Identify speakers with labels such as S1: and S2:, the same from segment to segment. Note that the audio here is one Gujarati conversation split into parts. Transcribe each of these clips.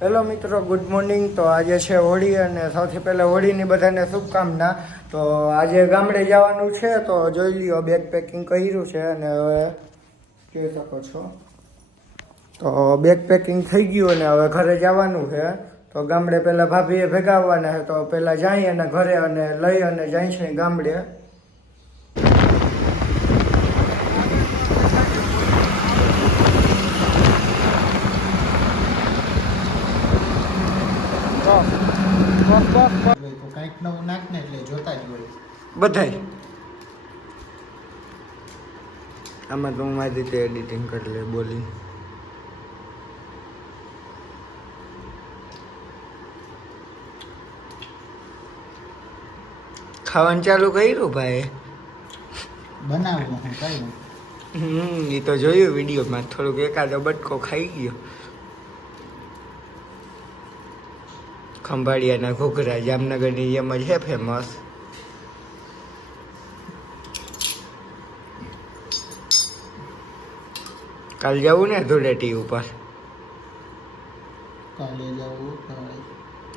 S1: હેલો મિત્રો ગુડ મોર્નિંગ તો આજે છે હોળી અને સૌથી પહેલાં હોળીની બધાને શુભકામના. તો આજે ગામડે જવાનું છે, તો જોઈ લ્યો બેગ પેકિંગ કર્યું છે અને હવે કહી શકો છો. તો બેગ પેકિંગ થઈ ગયું અને હવે ઘરે જવાનું છે. તો ગામડે પહેલાં ભાભીએ ભેગા આવવાના છે, તો પહેલાં જાય અને ઘરે અને લઈ અને જાય છે ગામડે
S2: તો કંઈક નવું નાખ ને એટલે જોતા જ હોય
S1: બધાય. આમાં તો હું મારી રીતે એડિટિંગ કરી લે બોલી. ખાવાનું ચાલુ કર્યું ભાઈ
S2: બનાવવું હું
S1: હમ એ તો જોયું વિડીયોમાં થોડુંક એકાદો બટકો ખાઈ ગયો. ખંભાળિયાના ઘોઘરા જામનગરની એમ જ છે ફેમસ કાલ જવું ને ધૂળેટી ઉપર?
S2: કાલે જવું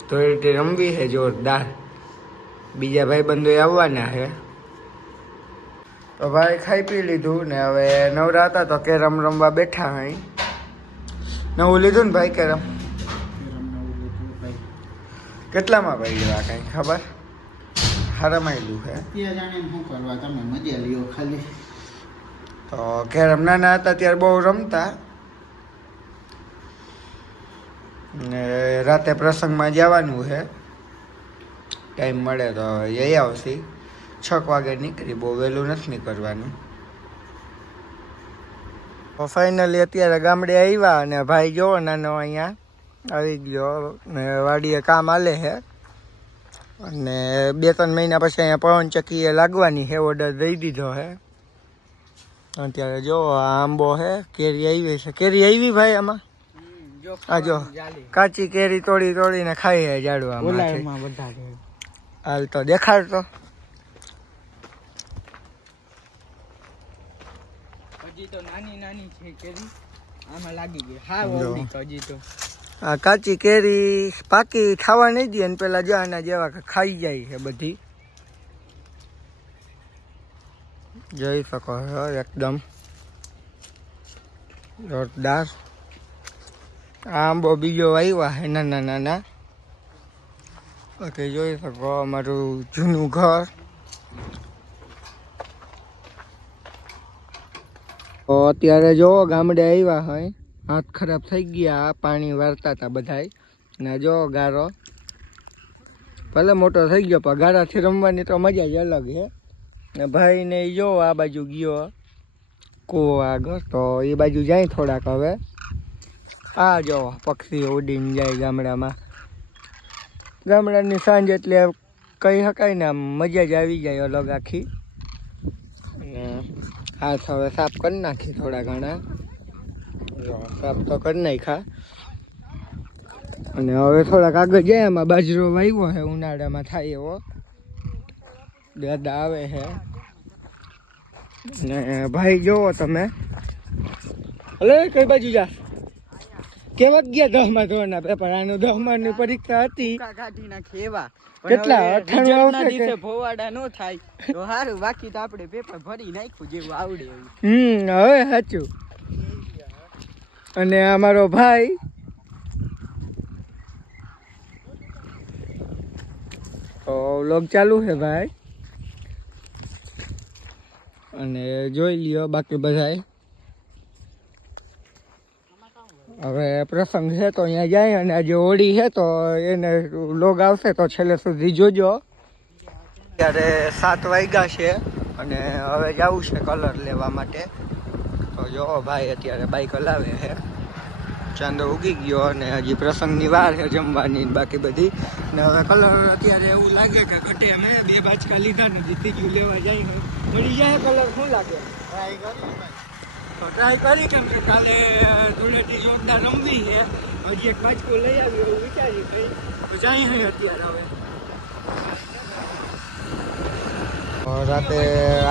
S1: ધૂળેટી રમવી છે જોરદાર. બીજા ભાઈ બંધો આવવાના છે. તો ભાઈ ખાઈ પી લીધું ને હવે નવરા હતા તો કેરમ રમવા બેઠા હઈ. નવું લીધું ને ભાઈ કેરમ? કેટલામાં ભાઈ લેવા કઈ ખબર? હારામાં લીધું છે
S2: કરવા તમે મજા લ્યો ખાલી.
S1: તો કેરમ નાના હતા, ત્યારે બહુ રમતા. ને રાતે પ્રસંગમાં જવાનું છે ટાઈમ મળે તો જઈ આવશે. છ વાગે નીકળી, બહુ વહેલું નથી નીકળવાનું. ફાઇનલી અત્યારે ગામડે આવ્યા અને ભાઈ જોવો નાનો અહીંયા. આવી ગયો ને વાડીએ કામ આલે છે અને બે ત્રણ મહિના પછી અહીંયા પવન ચક્કીએ લાગવાની છે ઓર્ડર દઈ દીધો છે અત્યારે જો આ આંબો હે કેરી આવી છે. કેરી આવી ભાઈ આમાં? આ જો કાચી કેરી તોડી તોડીને ખાઈ છે ઝાડવામાં હાલ તો દેખાડ તો.
S3: હજી તો નાની નાની છે કેરી. આમાં લાગી ગઈ. હા
S1: જો.
S3: ઓવડી હજી તો.
S1: આ કાચી કેરી પાકી ખાવા નહીં દે ને પેલા જો આના જેવા કે ખાઈ જાય છે બધી. જોઈ શકો છો એકદમ. જોરદાર. આંબો બીજો આવ્યા છે નાના નાના ઓકે જોઈ શકો અમારું જૂનું ઘર. અત્યારે જો ગામડે આવ્યા હોય. હાથ ખરાબ થઈ ગયા, પાણી વારતા હતા બધાય. ને જો ગારો. ભલે મોટો થઈ ગયો, પણ ગારાથી રમવાની તો મજા જ અલગ છે ને ભાઈને ઈ જો આ બાજુ ગયો. કૂવો આગળ, તો એ બાજુ જાય થોડાક હવે. આ જો પક્ષીઓ ઉડીને જાય ગામડામાં. ગામડાની સાંજ એટલે કહી શકાય ને આમ મજા જ આવી જાય અલગ આખી. અને હાથ હવે સાફ કરી નાખી થોડા ઘણા. જો, સાફ તો કરી નાખ્યા. અને હવે થોડાક આગળ જાય એમાં બાજરો વાવ્યો છે ઉનાળામાં થાય એવો. દાદા આવે છે ને ભાઈ જોવો તમે. હલે કઈ બાજુ જા કેવા ગયા દહમા ધોરણના પેપર આનું દહમાની પરીક્ષા હતી. કેટલા? અઠાણું આવશે કે?
S3: ભોવાડા નો થાય. તો સારું બાકી તો આપણે પેપર ભરી નાખ્યું જેવું આવડે
S1: હમ હવે સાચું. અને અમારો ભાઈ. તો લોક ચાલુ છે ભાઈ. અને જોઈ લ્યો બાકી બધાય. હવે પ્રસંગ છે તો અહીંયા જાય અને આજે હોળી છે તો એને લોગ આવશે તો છેલ્લે સુધી જોજો. ત્યારે સાત વાગ્યા છે અને હવે જવું છે કલર લેવા માટે. તો જો ભાઈ અત્યારે બાઈક હલાવે છે. ચાંદો ઉગી ગયો અને હજી પ્રસંગની વાર છે જમવાની બાકી બધી. ને હવે કલર અત્યારે એવું લાગે કે ઘટે અમે બે બાચકા લીધા નથી ત્રીજું લેવા જાય હવે. મળી જાય કલર શું લાગે?
S2: ટ્રાય કરી
S1: તો ટ્રાય કરી કેમ કે કાલે ધૂળેટી જોરદાર રમવી છે. હજી એક બાચકું લઈ આવ્યો એવું વિચારી કઈ તો જાય છે અત્યારે હવે. રાતે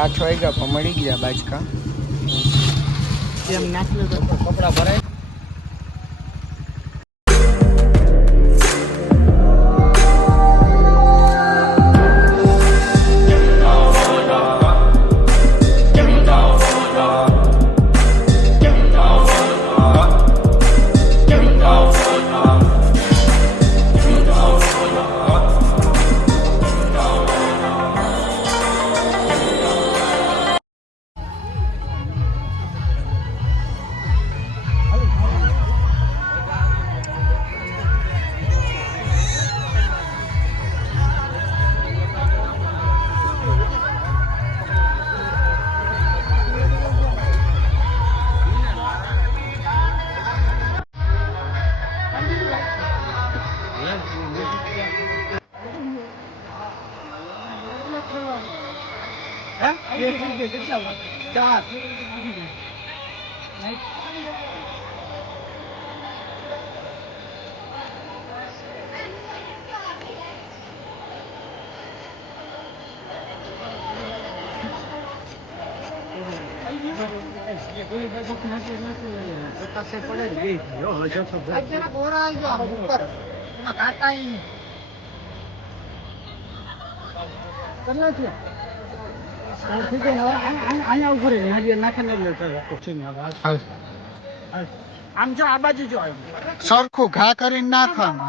S1: આઠ વાગ્યા પણ મળી ગયા બાચકા
S3: જેમ નાખ્યું તો. કપડા ભરાય.
S4: ચાર
S3: Eu passei
S4: por ali, ó, já sobrou. Aqui agora, aí, ó, અહીંયા ઊભો રહી હાજી નાખે આમ જો આ બાજુ જો
S2: સરખું ઘા કરીને નાખવાનું